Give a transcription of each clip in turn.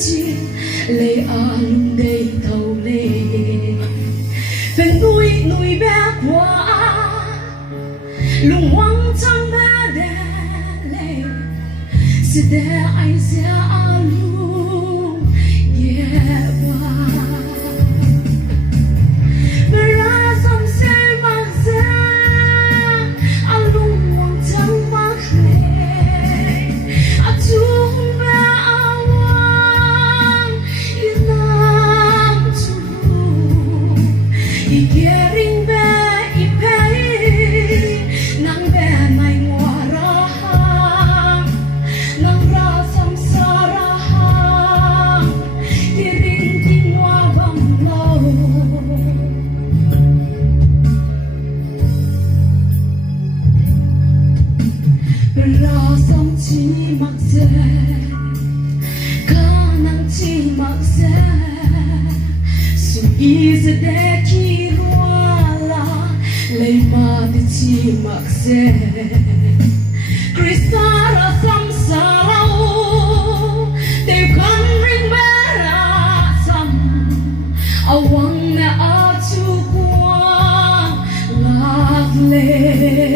chi lệ lung đầy thầu lệ bên núi núi bé quá lung hoang trăng bé đè lệ sẽ để anh sẽ lung ghé qua chỉ mặc dè khả năng chỉ mặc dè sự ý giờ để khi hoa là lấy mà để chỉ mặc dè Krista ra sam sao để con ring bé ra sam awang na atu quang lạc lệ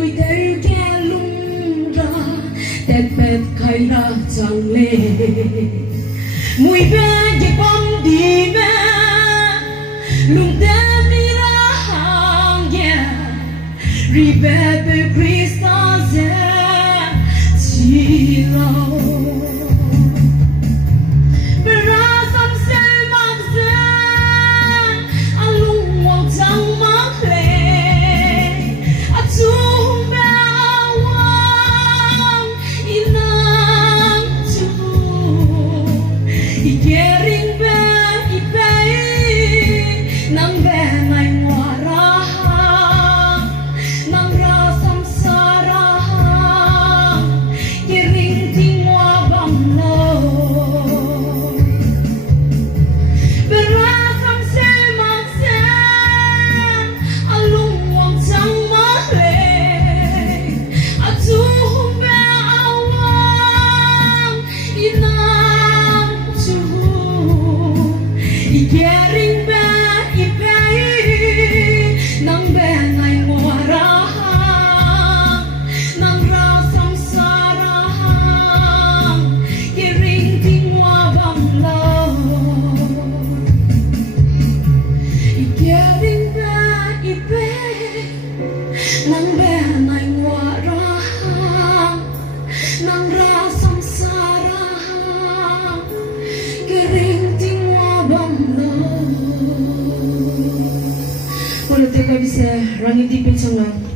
lui tới kẻ lung ra tết bết khai ra chẳng lệ mùi bé dịp bom đi bé lung tem đi ra hàng ri bé bé Krista dè chỉ lâu Kalau tidak bisa rangi di pencengan